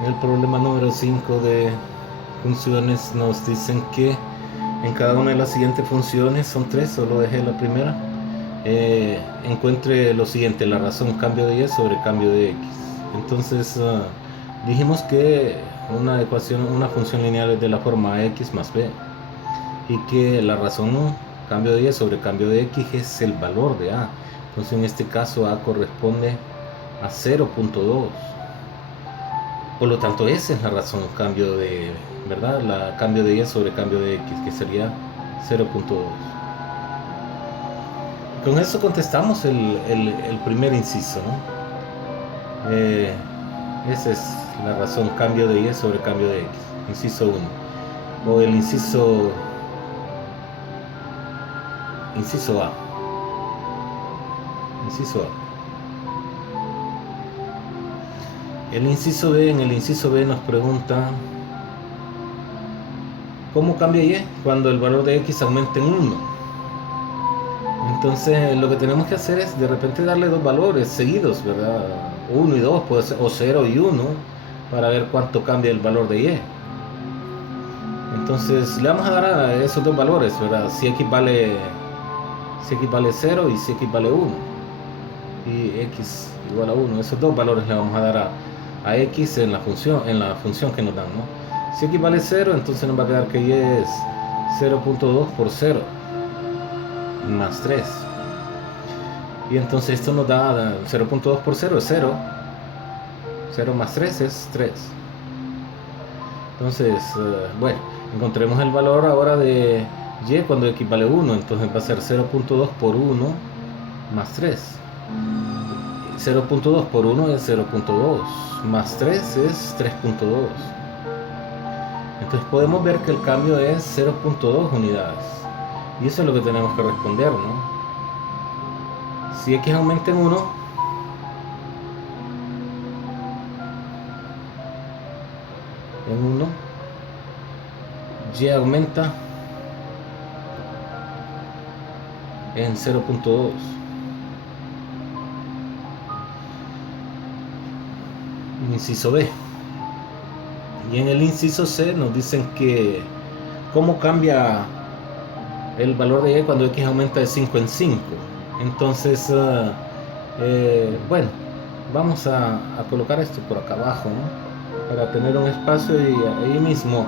En el problema número 5 de funciones nos dicen que en cada una de las siguientes funciones, son tres, solo dejé la primera, encuentre lo siguiente: la razón cambio de y sobre cambio de x. Entonces dijimos que una ecuación, una función lineal es de la forma x más b, y que la razón cambio de y sobre cambio de x es el valor de a. Entonces en este caso a corresponde a 0.2. Por lo tanto, esa es la razón cambio de, ¿verdad? La cambio de y sobre cambio de x, que sería 0.2. Con eso contestamos el primer inciso, ¿no? Esa es la razón cambio de y sobre cambio de x, inciso 1. O el inciso A. Inciso A. El inciso B, en el inciso B nos pregunta ¿cómo cambia y cuando el valor de x aumenta en 1? Entonces lo que tenemos que hacer es de repente darle dos valores seguidos, ¿verdad? 1 y 2 puede ser, o 0 y 1, para ver cuánto cambia el valor de y. Entonces le vamos a dar a esos dos valores, ¿verdad? Si x vale 0 y si x vale 1. Y x igual a 1. Esos dos valores le vamos a dar a x en la función que nos dan, ¿no? Si x vale 0, entonces nos va a quedar que y es 0.2 por 0 más 3. Y entonces esto nos da 0.2 por 0 es 0. 0 más 3 es 3. Entonces, bueno, encontremos el valor ahora de y cuando x vale 1. Entonces va a ser 0.2 por 1 más 3. 0.2 por 1 es 0.2, más 3 es 3.2. Entonces podemos ver que el cambio es 0.2 unidades. Y eso es lo que tenemos que responder, ¿no? Si x aumenta en 1, y aumenta en 0.2. Inciso B. Y en el inciso C nos dicen que cómo cambia el valor de y cuando x aumenta de 5 en 5. Entonces, bueno, vamos a colocar esto por acá abajo, ¿no? Para tener un espacio y ahí mismo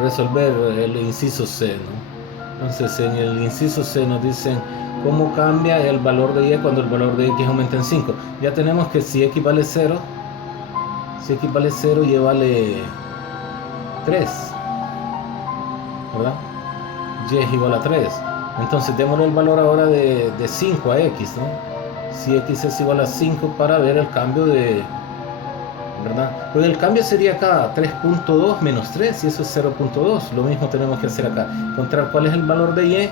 resolver el inciso C, ¿no? Entonces en el inciso C nos dicen cómo cambia el valor de y cuando el valor de x aumenta en 5. Ya tenemos que si x vale 0, y vale 3, ¿verdad? Y es igual a 3. Entonces démosle el valor ahora de 5 a x, ¿no? Si x es igual a 5 para ver el cambio de, ¿verdad? Pues el cambio sería acá 3.2 menos 3 y eso es 0.2. Lo mismo tenemos que hacer acá, encontrar cuál es el valor de y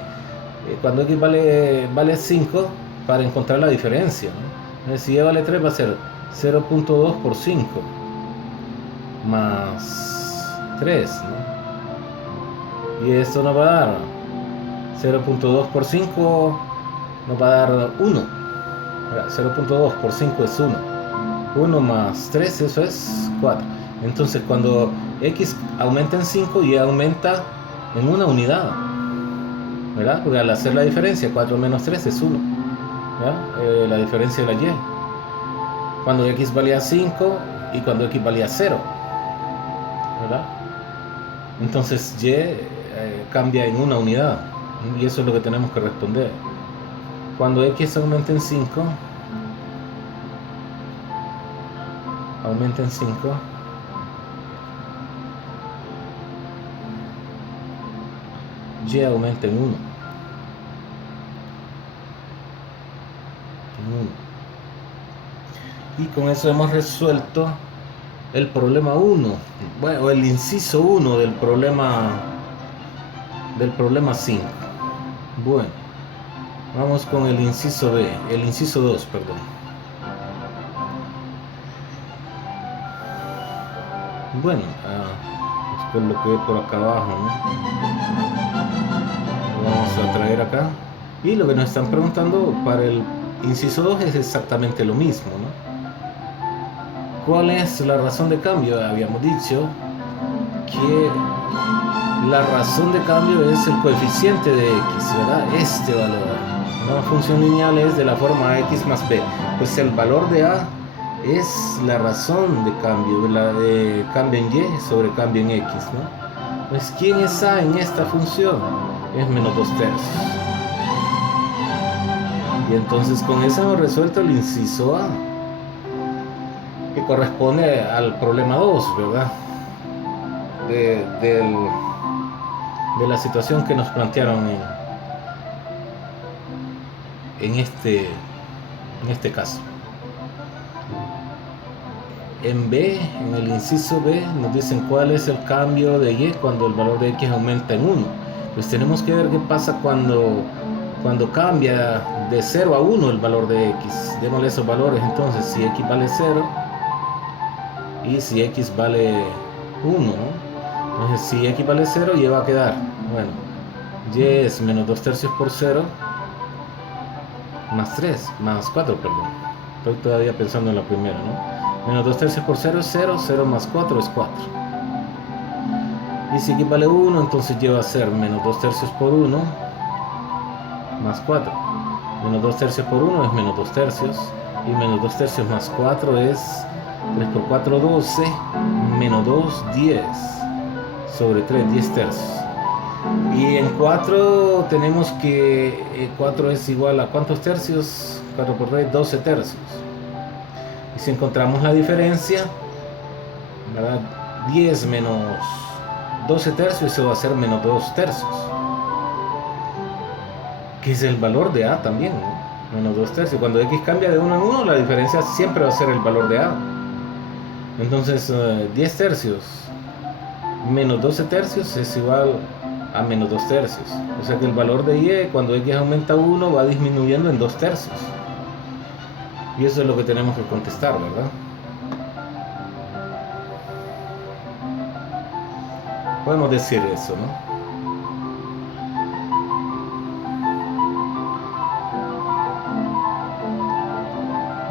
cuando x vale 5 para encontrar la diferencia, ¿no? Entonces, si y vale 3 va a ser 0.2 por 5 más 3, ¿no? Y esto nos va a dar 0.2 por 5 nos va a dar 1. 0.2 por 5 es 1. 1 más 3, eso es 4. Entonces cuando x aumenta en 5, y aumenta en una unidad, ¿verdad? Porque al hacer la diferencia, 4 menos 3 es 1, ¿verdad? La diferencia de la y. Cuando x valía 5 y cuando x valía 0, ¿verdad? Entonces y cambia en una unidad. Y eso es lo que tenemos que responder. Cuando x aumenta en 5, y aumenta en 1. Y con eso hemos resuelto el problema 1, bueno, el inciso 1 del problema 5. Bueno, vamos con el inciso B, el inciso 2, perdón. Bueno, esto es lo que ve por acá abajo, ¿no? Lo vamos a traer acá. Y lo que nos están preguntando para el inciso 2 es exactamente lo mismo, ¿no? ¿Cuál es la razón de cambio? Habíamos dicho que la razón de cambio es el coeficiente de x, ¿verdad? Este valor. Una función lineal es de la forma x más b. Pues el valor de a es la razón de cambio, la de cambio en y sobre cambio en x, ¿no? Pues ¿quién es a en esta función? Es menos 2 tercios. Y entonces con eso hemos resuelto el inciso a, que corresponde al problema 2, ¿verdad? De la situación que nos plantearon en este caso. En B, en el inciso B, nos dicen cuál es el cambio de y cuando el valor de x aumenta en 1. Pues tenemos que ver qué pasa cuando cambia de 0 a 1 el valor de x. Démosle esos valores entonces, si x vale 0 y si x vale 1, ¿no? Entonces si x vale 0, y va a quedar, bueno, y es menos 2 tercios por 0 más 4, perdón. Estoy todavía pensando en la primera, ¿no? Menos 2 tercios por 0 es 0, 0 más 4 es 4. Y si x vale 1, entonces lleva a ser menos 2 tercios por 1 más 4. Menos 2 tercios por 1 es menos 2 tercios. Y menos 2 tercios más 4 es 3 por 4, 12. Menos 2, 10. Sobre 3, 10 tercios. Y en 4 tenemos que 4 es igual a ¿cuántos tercios? 4 por 3, 12 tercios. Y si encontramos la diferencia, ¿verdad? 10 menos 12 tercios, eso va a ser menos 2 tercios. Que es el valor de a también, ¿no? Menos 2 tercios. Cuando x cambia de 1 en 1, la diferencia siempre va a ser el valor de a. Entonces, 10 tercios menos 12 tercios es igual a menos 2 tercios. O sea que el valor de y, cuando x aumenta 1, va disminuyendo en 2 tercios. Y eso es lo que tenemos que contestar, ¿verdad? Podemos decir eso, ¿no?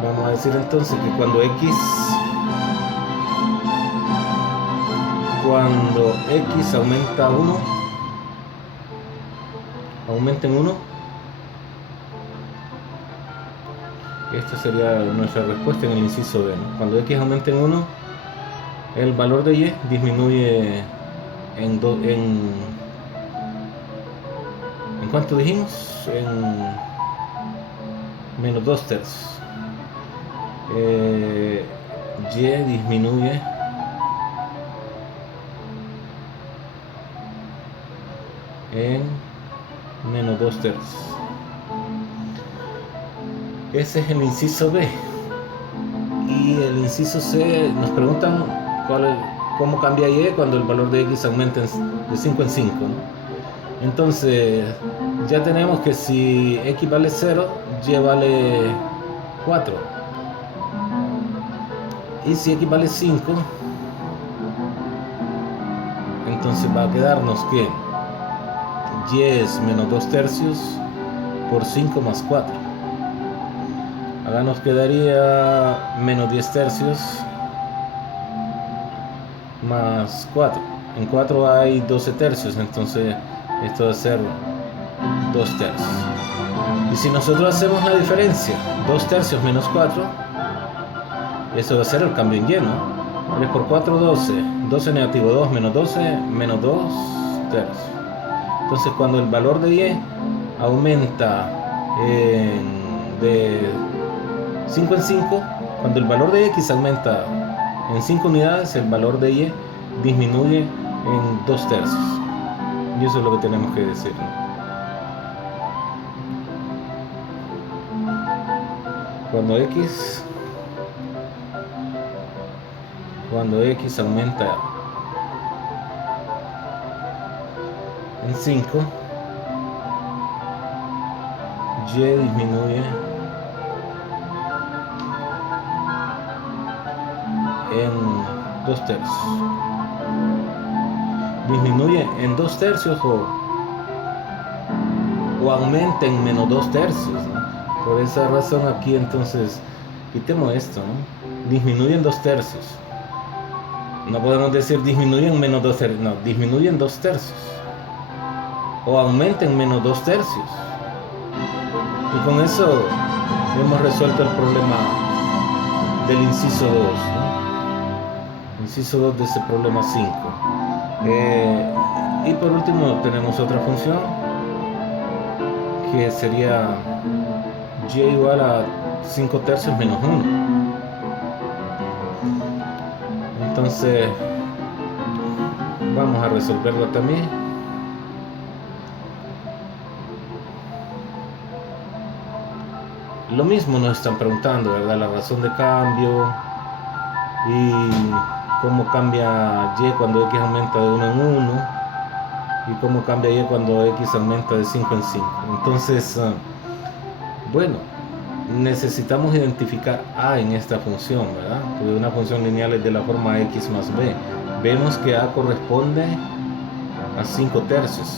Vamos a decir entonces que cuando x aumenta 1, aumenta en 1, esta sería nuestra respuesta en el inciso B, ¿no? Cuando x aumenta en 1, el valor de y disminuye ¿en cuánto dijimos? En menos 2 tercios. Y disminuye en menos 2 tercios. Ese es el inciso B. Y el inciso C nos preguntan cómo cambia y cuando el valor de x aumenta de 5 en 5, ¿no? Entonces ya tenemos que si x vale 0, y vale 4. Y si x vale 5, entonces va a quedarnos que y es menos 2 tercios por 5 más 4. Acá nos quedaría menos 10 tercios más 4. En 4 hay 12 tercios, entonces esto va a ser 2 tercios. Y si nosotros hacemos la diferencia, 2 tercios menos 4, eso va a ser el cambio en y, ¿no? 3 por 4, 12. 12 negativo 2 menos 12, menos 2 tercios. Entonces cuando el valor de y aumenta de 5 en 5, cuando el valor de x aumenta en 5 unidades, el valor de y disminuye en 2 tercios. Y eso es lo que tenemos que decir, ¿no? Cuando x aumenta en 5, y disminuye en 2 tercios. Disminuye en 2 tercios o aumenta en menos 2 tercios, ¿no? Por esa razón aquí entonces quitemos esto, ¿no? disminuyen 2 tercios. No podemos decir disminuyen menos 2 tercios, no, disminuyen 2 tercios. O aumenten menos 2 tercios. Y con eso hemos resuelto el problema del inciso 2, ¿no? Inciso 2 de ese problema 5. Y por último tenemos otra función que sería y igual a 5 tercios menos 1. Entonces vamos a resolverlo también. Lo mismo nos están preguntando, ¿verdad? La razón de cambio y cómo cambia y cuando x aumenta de 1 en 1 y cómo cambia y cuando x aumenta de 5 en 5. Entonces, bueno, necesitamos identificar a en esta función, ¿verdad? Porque una función lineal es de la forma x más b. Vemos que a corresponde a 5 tercios.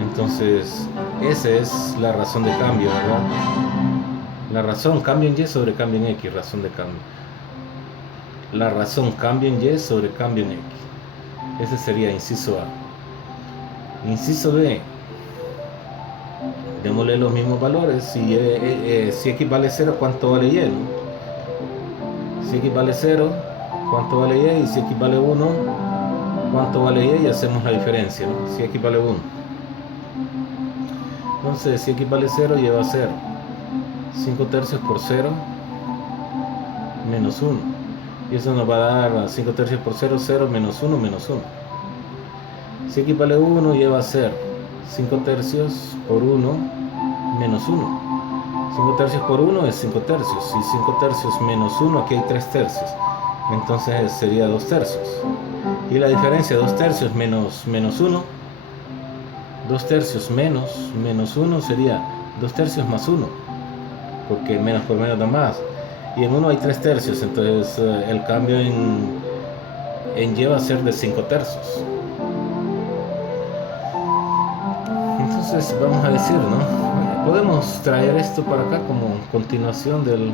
Entonces, esa es la razón de cambio, ¿verdad? La razón cambio en y sobre cambio en x, razón de cambio. La razón cambio en y sobre cambio en x. Ese sería inciso A. Inciso B. Démosle los mismos valores. Si x vale 0, ¿cuánto vale y? ¿No? Si x vale 0, ¿cuánto vale y? Y si x vale 1, ¿cuánto vale y? Y hacemos la diferencia, ¿no? Si x vale 1. Entonces, si x vale 0, lleva a 0. 5 tercios por 0 menos 1. Y eso nos va a dar 5 tercios por 0, 0 menos 1, menos 1. Si x vale 1, lleva a ser 5 tercios por 1 menos 1. 5 tercios por 1 es 5 tercios. Y 5 tercios menos 1, aquí hay 3 tercios. Entonces sería 2 tercios. Y la diferencia, 2 tercios menos 1. 2 tercios menos 1 sería 2 tercios más 1. Porque menos por menos da más. Y en 1 hay 3 tercios. Entonces el cambio en y va a ser de 5 tercios. Entonces vamos a decir, ¿no? Podemos traer esto para acá como continuación del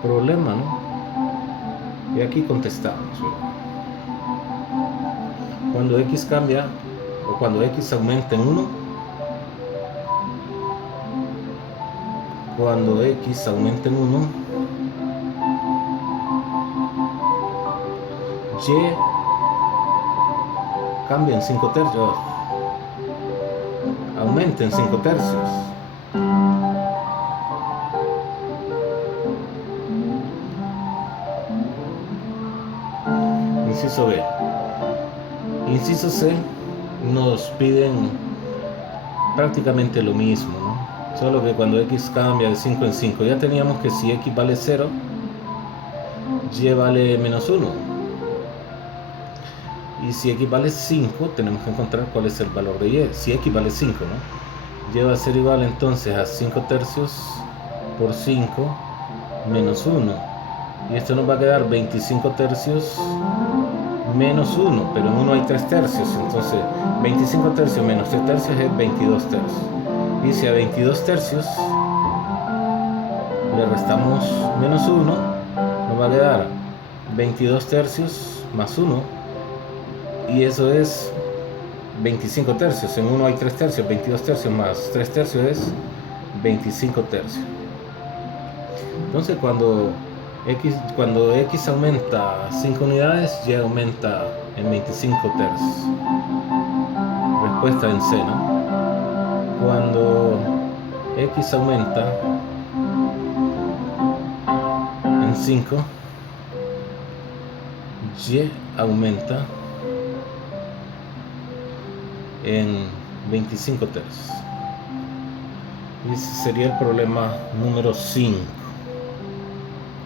problema, ¿no? Y aquí contestamos, ¿verdad? Cuando x cambia o cuando x aumenta en 1, cuando x aumenta en 1, y cambia en 5 tercios, aumenta en 5 tercios. Inciso B. Inciso C, nos piden prácticamente lo mismo, ¿no? Solo que cuando x cambia de 5 en 5, ya teníamos que si x vale 0, y vale menos 1. Y si x vale 5, tenemos que encontrar cuál es el valor de y. Si x vale 5, ¿no? Y va a ser igual entonces a 5 tercios por 5 menos 1. Y esto nos va a quedar 25 tercios menos 1. Pero en 1 hay 3 tercios. Entonces 25 tercios menos 3 tercios es 22 tercios. Y si a 22 tercios le restamos menos 1, nos va a quedar 22 tercios más 1. Y eso es 25 tercios. En 1 hay 3 tercios. 22 tercios más 3 tercios es 25 tercios. Entonces cuando x aumenta 5 unidades, y aumenta en 25 tercios. Respuesta en C, ¿no? Cuando x aumenta en 5, y aumenta en 25 tercios. Y ese sería el problema número 5.